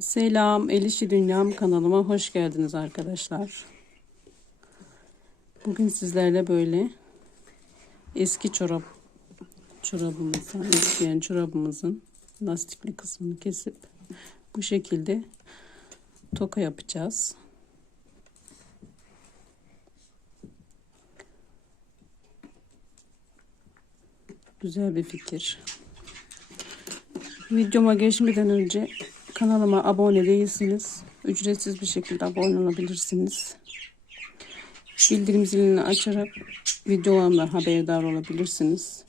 Selam, Elişi Dünyam kanalıma hoş geldiniz arkadaşlar. Bugün sizlerle böyle eski çorap çorabımızın, eskiyen çorabımızın lastikli kısmını kesip bu şekilde toka yapacağız. Güzel bir fikir. Videoma geçmeden önce kanalıma abone değilsiniz. Ücretsiz bir şekilde abone olabilirsiniz. Bildirim zilini açarak videolarımdan haberdar olabilirsiniz.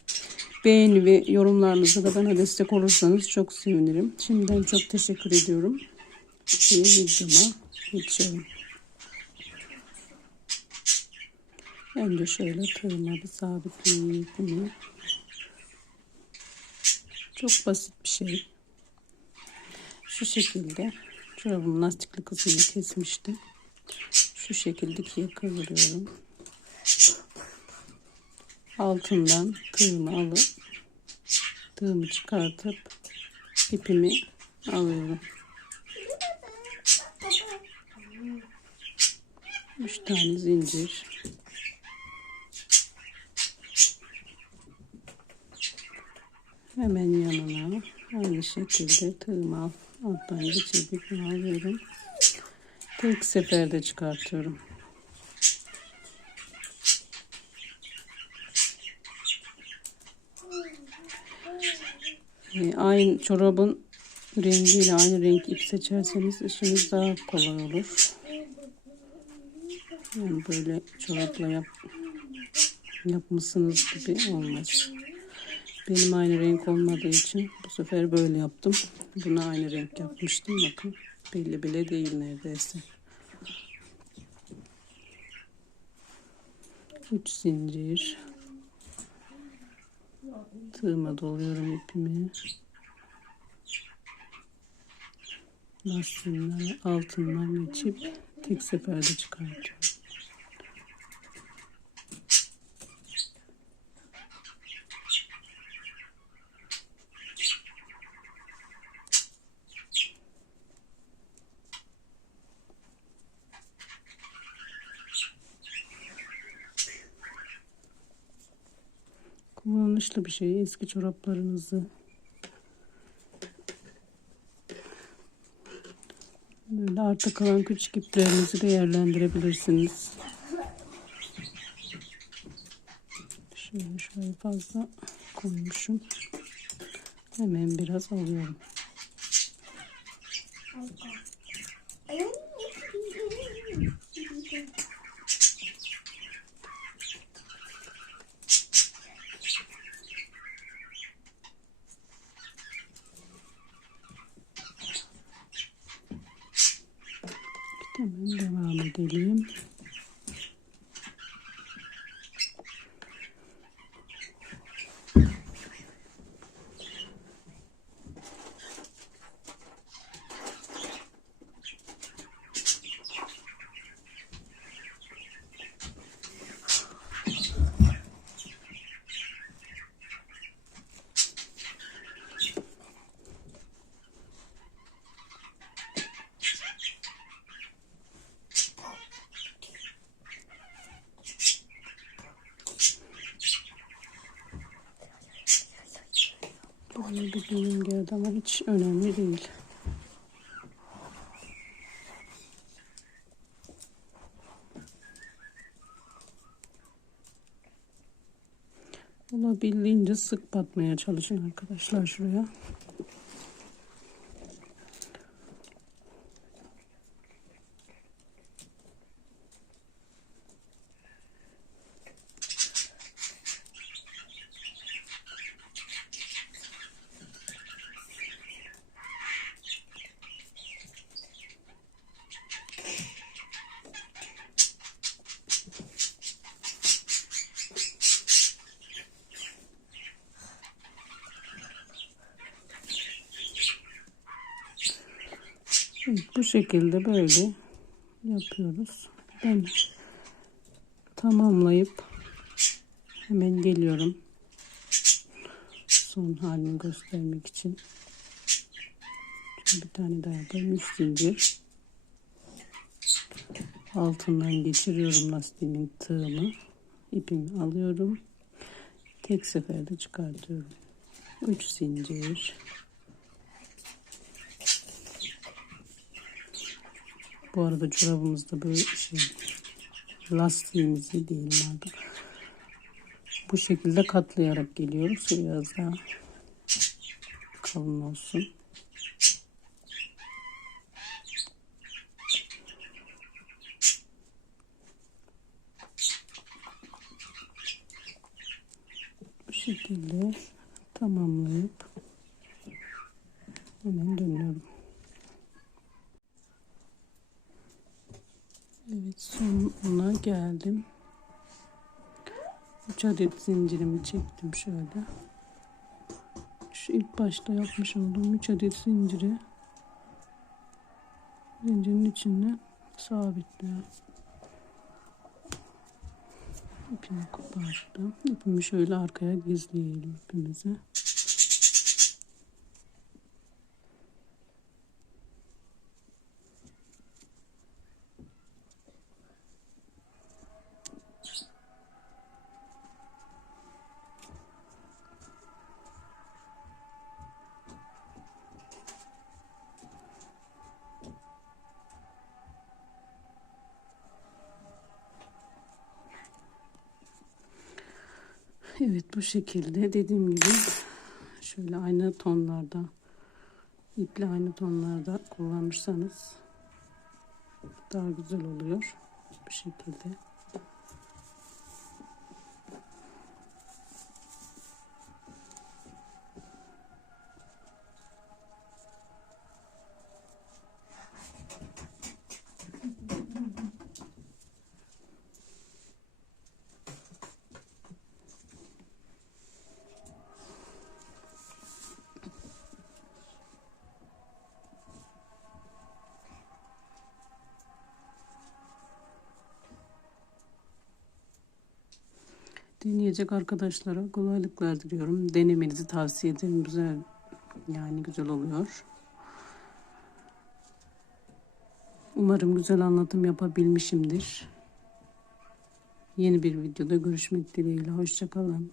Beğeni ve yorumlarınızı da bana destek olursanız çok sevinirim. Şimdiden çok teşekkür ediyorum. Şimdi videoma geçiyorum. Önce şöyle tığıma bir sabitleyeyim. Çok basit bir şey. Şu şekilde çorabımın lastikli kısmını kesmiştim. Şu şekilde ikiye kıvırıyorum. Altından tığımı alıp tığımı çıkartıp ipimi alıyorum. Üç tane zincir. Hemen yanına aynı şekilde tığımı al, alttan geçirip alıyorum. Tek seferde çıkartıyorum. Ee, aynı çorabın rengiyle aynı renk ip seçerseniz işiniz daha kolay olur. Yani böyle çorapla yap, yapmışsınız gibi olmaz. Benim aynı renk olmadığı için bu sefer böyle yaptım. Buna aynı renk yapmıştım. Bakın belli bile değil neredeyse. Üç zincir. Tığıma doluyorum ipimi. Lastiğinden altından geçip tek seferde çıkartıyorum. Kullanışlı bir şey. Eski çoraplarınızı böyle arta kalan küçük iplerinizi değerlendirebilirsiniz. Şöyle şöyle fazla koymuşum. Hemen biraz alıyorum. Hemen Рим. Böyle bir düğüm geldi ama hiç önemli değil. Olabildiğince sık batmaya çalışın arkadaşlar şuraya. Evet, bu şekilde böyle yapıyoruz. Ben tamamlayıp hemen geliyorum. Son halini göstermek için. Bir tane daha yapayım. Üç zincir. Altından geçiriyorum lastiğimin tığımı. İpimi alıyorum. Tek seferde çıkartıyorum. Üç zincir. Bu arada çorabımızda böyle şey lastiğimizi diyelim artık. Bu şekilde katlayarak geliyoruz. Biraz daha kalın olsun. Bu şekilde tamamlayıp hemen dönüyorum. Evet sonuna geldim. 3 adet zincirimi çektim şöyle. Şu ilk başta yapmış olduğum 3 adet zinciri zincirin içine sabitliyorum. İpimi koparttım. İpimi şöyle arkaya gizleyelim ipimizi. Evet bu şekilde dediğim gibi şöyle aynı tonlarda iple aynı tonlarda kullanırsanız daha güzel oluyor bu şekilde. Deneyecek arkadaşlara kolaylıklar diliyorum. Denemenizi tavsiye ederim. Güzel yani güzel oluyor. Umarım güzel anlatım yapabilmişimdir. Yeni bir videoda görüşmek dileğiyle. Hoşçakalın.